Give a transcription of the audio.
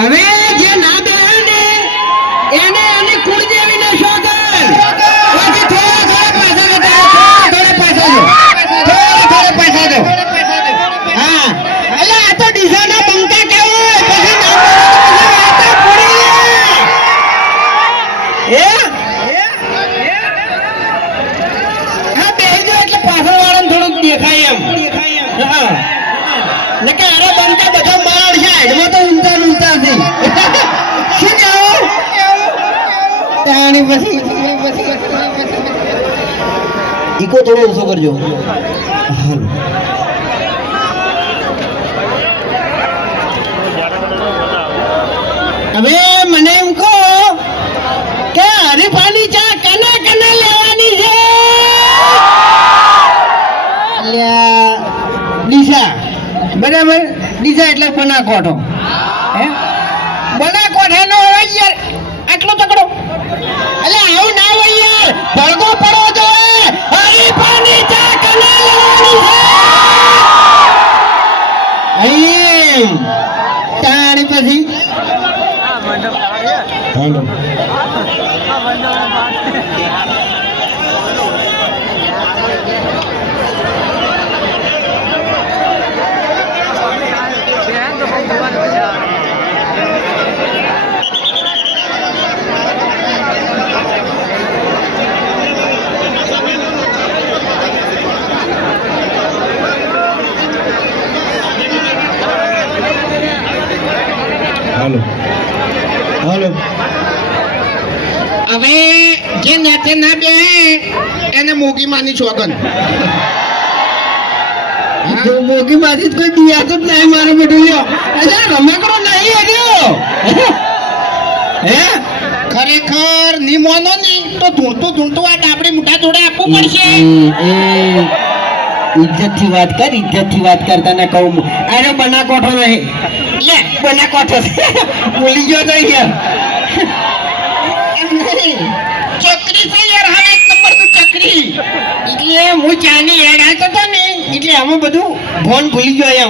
હવે જે ના બેહે ને એને અને કુળદેવીને શોધન પછી થોડા પાછા દો હા એટલે આ તો ડીસાના બંકા કેવું પછી ના વાતા પૂરી હા બેહી જો એટલે પાછળ વાળાને થોડુંક દેખાય એમ હા નકે અરે બંકા બધો માર છે એમાં તો ઊંચા છે શું કેવું તાણી પછી ઈકો થોડો ઓછો કરજો હવે મને એમ કહો કે હરીફાની ચા કના કના લેવાની છે અલ્યા ડીસા બરાબર ડીસા એટલે બનાકોઠો હે બનાકોઠાનો હોય યાર આટલો તકડો એટલે આવું ના હોય યાર ભળગો પડો જોઈએ હરીફાની ચા કના લેવાની છે અહીં તાણી પછી હાલો હાલો હાલો હવે જે નેતે ના બે એને મોગી માની છોકન જો મોગી માંથી કોઈ દિયા તો નહીં મારો બેટું લ્યો અરે રમેકડો નહીં હર્યો હે ખરેખર ની મોનો ની તો ધૂણતું આ ડાબડી મોટા જોડે આપવું પડશે ઇજ્જત થી વાત કર તને કહું અરે બનાકોઠો નહીં લે બનાકોઠો ભૂલી ગયો તો યાર ચકરી છે યાર હા એક નંબર નું ચકરી એટલે હું ચાની એડ આવતો હતો ને એટલે આમાં બધું ફોન ભૂલી ગયો એમ